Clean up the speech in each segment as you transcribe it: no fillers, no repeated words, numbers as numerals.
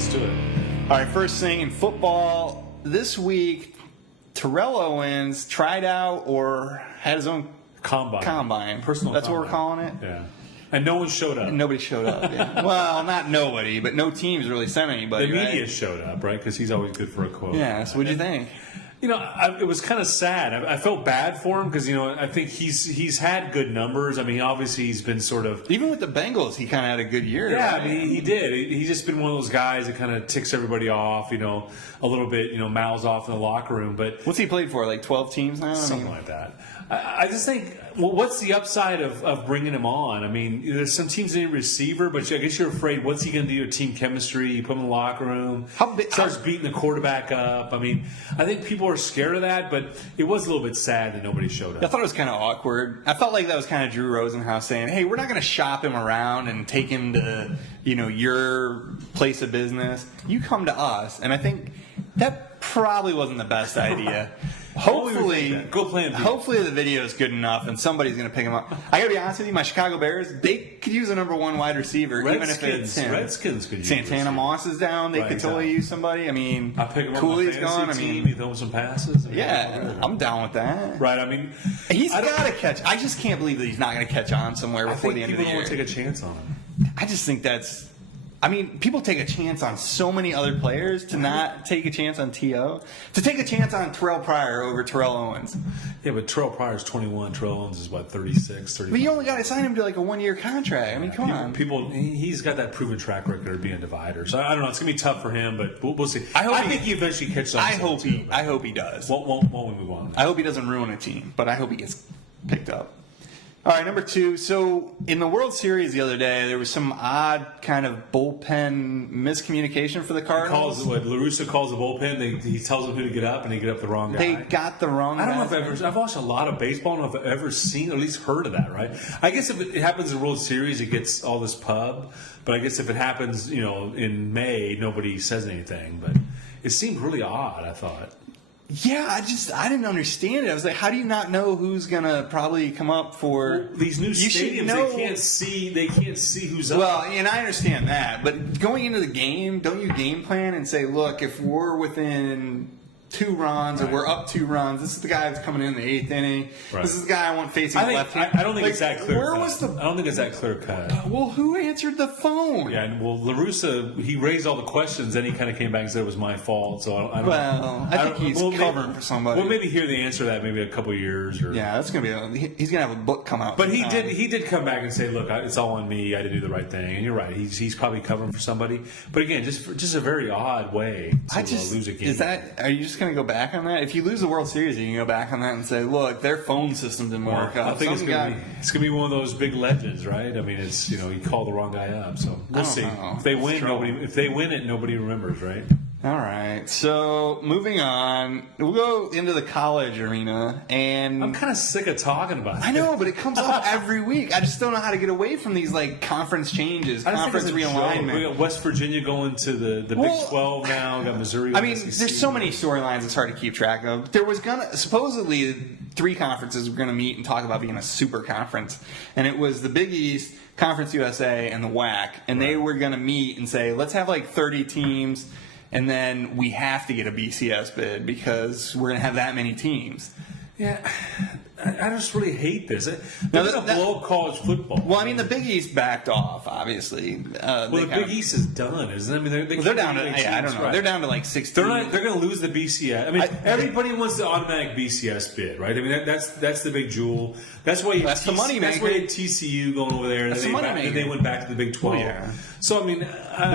Let's do it. All right, first thing in football this week, Terrell Owens tried out or had his own combine. Personal That's combine. what we're calling it? Yeah. And no one showed up. And nobody showed up, yeah. Well, not nobody, but no teams really sent anybody, The media right? showed up, right? Because he's always good for a quote. Yeah, so what'd you think? You know, it was kind of sad. I felt bad for him because, you know, I think he's had good numbers. I mean, obviously he's been sort of... Even with the Bengals, he kind of had a good year. Yeah, right? I mean, he did. He's just been one of those guys that kind of ticks everybody off, you know, a little bit, you know, mouths off in the locker room. But what's he played for, like 12 teams now? Something like that. I just think, well, what's the upside of bringing him on? I mean, there's some teams need a receiver, but I guess you're afraid, what's he going to do to team chemistry? You put him in the locker room, starts beating the quarterback up. I mean, I think people are scared of that, but it was a little bit sad that nobody showed up. I thought it was kind of awkward. I felt like that was kind of Drew Rosenhaus saying, hey, we're not going to shop him around and take him to, you know, your place of business. You come to us. And I think that probably wasn't the best idea. Hopefully the video is good enough and somebody's going to pick him up. I got to be honest with you, my Chicago Bears, they could use a number one wide receiver, even if it's him. Redskins could use Santana Moss is down. They could totally use somebody. I mean, Cooley's gone. I mean, you throw him some passes. Yeah, I'm down with that. Right. I mean, he's got to catch. I just can't believe that he's not going to catch on somewhere before the end of the year. People don't want to take a chance on him. I just think that's. I mean, people take a chance on so many other players to not take a chance on T.O. To take a chance on Terrell Pryor over Terrell Owens. Yeah, but Terrell Pryor's 21. Terrell Owens is, what, 36, 35? But you only got to sign him to like a one-year contract. I mean, come on. He's got that proven track record of being a divider. So I don't know. It's going to be tough for him, but we'll see. I think he eventually catches on. I hope he does. Won't we move on? I hope he doesn't ruin a team, but I hope he gets picked up. All right, number 2. So in the World Series the other day, there was some odd kind of bullpen miscommunication for the Cardinals. La Russa calls the bullpen. He tells them who to get up, and they get up the wrong guy. They got the wrong guy. I don't know if I've watched a lot of baseball. I don't know if I've ever seen or at least heard of that, right? I guess if it happens in the World Series, it gets all this pub. But I guess if it happens, you know, in May, nobody says anything. But it seemed really odd, I thought. Yeah, I didn't understand it. I was like, how do you not know who's gonna probably come up for these new stadiums? They can't see who's up. Well, and I understand that, but going into the game, don't you game plan and say, look, if we're within 2 runs or we're up 2 runs, this is the guy that's coming in the 8th inning. Right. This is the guy I want facing the left hand. I don't think it's that clear. I don't think it's that clear cut. Well, who answered the phone? Yeah, and La Russa, he raised all the questions, then he kind of came back and said it was my fault. So I think he's covering for somebody. We'll maybe hear the answer to that maybe a couple of years. Yeah, that's gonna be. He's gonna have a book come out. But he did come back and say, look, it's all on me. I didn't do the right thing. And you're right. He's probably covering for somebody. But again, just a very odd way to lose a game. Are you just gonna go back on that? If you lose the World Series, you can go back on that and say, look, their phone system didn't work out. I think it's going to be one of those big legends, right? I mean, it's, you know, you call the wrong guy up. So we'll see. If they win it, nobody remembers, right? All right. So moving on, we'll go into the college arena, and I'm kind of sick of talking about it. I know, but it comes up every week. I just don't know how to get away from these like conference changes, conference realignment. We got West Virginia going to the Big 12 now. We got Missouri. I mean, there's so many storylines it's hard to keep track of. There was supposedly 3 conferences were gonna meet and talk about being a super conference, and it was the Big East, Conference USA, and the WAC, and they were gonna meet and say, let's have like 30 teams. And then we have to get a BCS bid because we're going to have that many teams. Yeah, I just really hate this. They're going to blow up college football. Well, I mean, the Big East backed off, obviously. The Big East is done, isn't it? I mean, they're down to, I don't know. Right. They're down to like 16. They're going to lose the BCS. I mean, everybody wants the automatic BCS bid, right? I mean, that's the big jewel. That's why that's the money maker. That's why TCU going over there. That's the money maker. And they went back to the Big 12. Oh, yeah. So, I mean...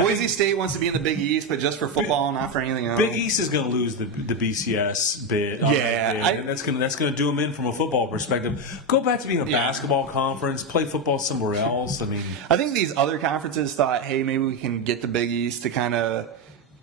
Boise State wants to be in the Big East, but just for football, not for anything else. Big East is going to lose the BCS bid. Yeah. That's going to do them in from a football perspective. Go back to being a basketball conference. Play football somewhere else. I mean... I think these other conferences thought, hey, maybe we can get the Big East to kind of...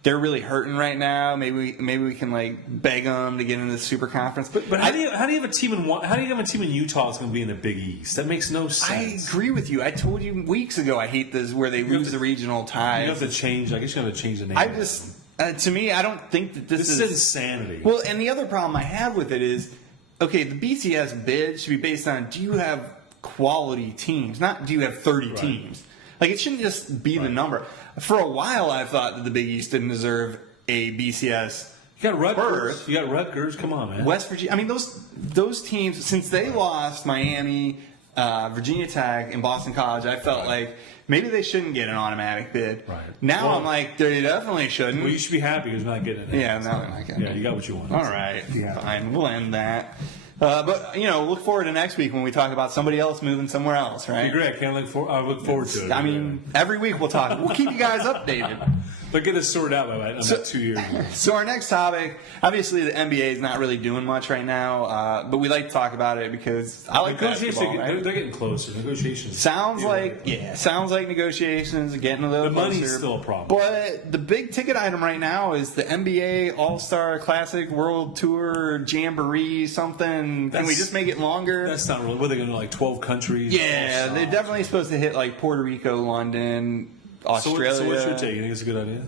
They're really hurting right now. Maybe we can like beg them to get into the super conference. But how do you have a team in Utah that's going to be in the Big East? That makes no sense. I agree with you. I told you weeks ago I hate this where they lose the regional ties. You have to change. I guess you have to change the name. To me, I don't think that this is insanity. Well, and the other problem I have with it is, okay, the BCS bid should be based on do you have quality teams, not do you have 30 teams. Like, it shouldn't just be the number. for a while I thought that the Big East didn't deserve a BCS. You got Rutgers. You got Rutgers. Come on, man. West Virginia. I mean, those teams, since they lost Miami, Virginia Tech, and Boston College, I felt like maybe they shouldn't get an automatic bid. Right. Now I'm like, they definitely shouldn't. Well, you should be happy because not getting it. Yeah, no, they're not getting it. Yeah, you got what you want. All right. Yeah, fine. We'll end that. But, look forward to next week when we talk about somebody else moving somewhere else, right? Be great. I look forward to it. I mean, every week we'll talk. We'll keep you guys updated. But get this sorted out by about 2 years. So our next topic, obviously the NBA is not really doing much right now, but we like to talk about it because I like basketball. Right? They're getting closer. Negotiations. Sounds like negotiations are getting a little closer. The money's still a problem. But the big ticket item right now is the NBA All-Star Classic World Tour Jamboree something. Can we just make it longer? That's not really. What, are they going to 12 countries? Yeah, they're definitely supposed to hit like Puerto Rico, London, Australia. So what's your take? You think it's a good idea?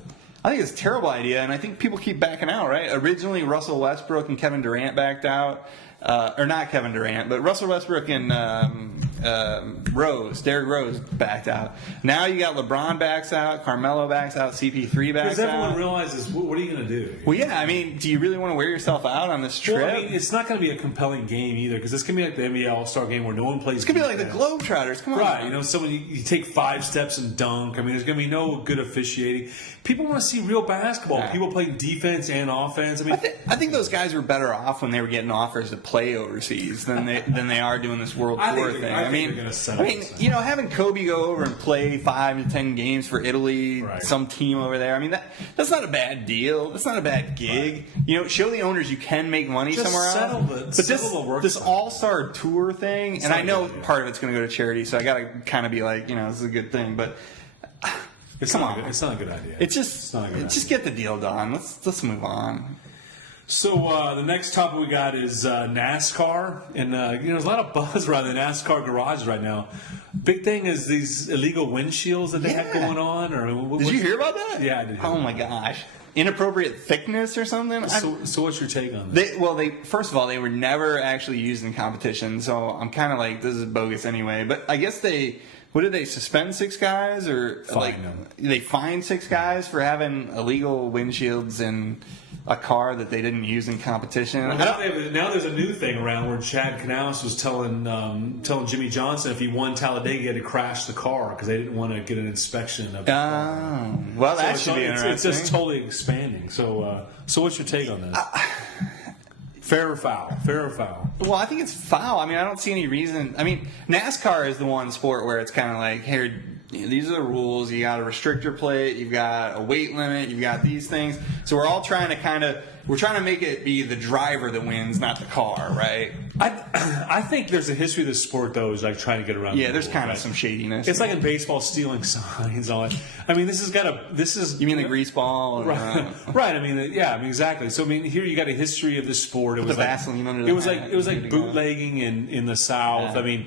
I think it's a terrible idea, and I think people keep backing out, right? Originally, Russell Westbrook and Kevin Durant backed out. Or not Kevin Durant, but Russell Westbrook and Derrick Rose backed out. Now you got LeBron backs out, Carmelo backs out, CP3 backs out. Because everyone realizes, what are you going to do? Well, yeah, I mean, do you really want to wear yourself out on this trip? Well, I mean, it's not going to be a compelling game either, because it's going to be like the NBA All-Star game where no one plays. It's going to be like the Globetrotters. Come on. Right, someone you take 5 steps and dunk. I mean, there's going to be no good officiating. People want to see real basketball. Yeah. People playing defense and offense. I mean, I think those guys were better off when they were getting offers to play overseas than they are doing this World Tour thing. I mean, having Kobe go over and play 5 to 10 games for Italy, right, some team over there. I mean, that's not a bad deal. That's not a bad gig. Right. Show the owners you can make money just somewhere else. But this All-Star Tour thing, and I know part of it's going to go to charity, so I got to kind of be like, this is a good thing, but. It's not a good idea. Just get the deal done. Let's move on. So the next topic we got is NASCAR, and there's a lot of buzz around the NASCAR garages right now. Big thing is these illegal windshields that they have going on. Did you hear about that? Yeah, I did. Oh my gosh. Inappropriate thickness or something? So what's your take on that? First of all, they were never actually used in competition, so I'm kind of like, this is bogus anyway. But I guess what did they suspend 6 guys or they fined 6 guys for having illegal windshields in a car that they didn't use in competition? Well, now there's a new thing around where Chad Canales was telling Jimmy Johnson if he won Talladega he had to crash the car because they didn't want to get an inspection of the car. Well, that should be interesting. It's just totally expanding. So what's your take on that? Fair or foul? Fair or foul? Well, I think it's foul. I mean, I don't see any reason. I mean, NASCAR is the one sport where it's kind of like, here, these are the rules. You got a restrictor plate. You've got a weight limit. You've got these things. So we're all trying to make it be the driver that wins, not the car, right? I think there's a history of this sport, though, is like trying to get around. Yeah, there's kind of some shadiness. It's like in baseball, stealing signs. All that. I mean, You mean the grease ball? Right. Right. I mean, exactly. So I mean, here you got a history of this sport. It was Vaseline under the hat. It was like bootlegging in the South. Yeah.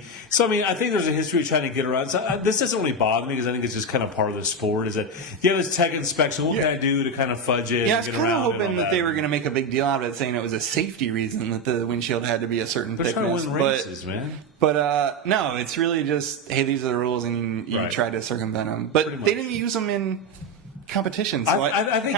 I think there's a history of trying to get around. So this doesn't really bother me because I think it's just kind of part of the sport. Is that you have this tech inspection? What can I do to kind of fudge it? Yeah, I was kind of hoping that they were going to make a big deal out of it, saying it was a safety reason that the windshield had to be a certain thickness. They're trying to win races, man. But no, it's really just, hey, these are the rules, and you try to circumvent them. But they didn't use them in competition. So I think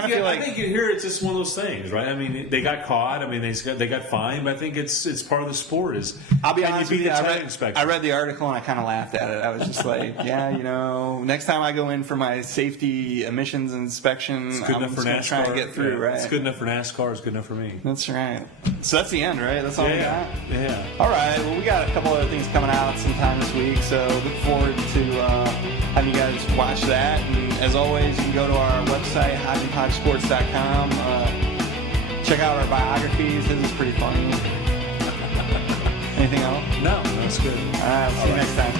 here it's just one of those things, right? I mean, they got caught. I mean, they got fined. But I think it's part of the sport. I'll be honest with you. I read the article and I kind of laughed at it. I was just like, next time I go in for my safety emissions inspection, I'm just going to try to get through. Right? It's good enough for NASCAR. It's good enough for me. That's right. So that's the end, right? That's all we got. Yeah. All right. Well, we got a couple other things coming out sometime this week, so look forward to having you guys watch that. And as always, you can go to our website, HodgeandPodgeSports.com. Check out our biographies. This is pretty funny. Anything else? No, that's good. All right. See you next time.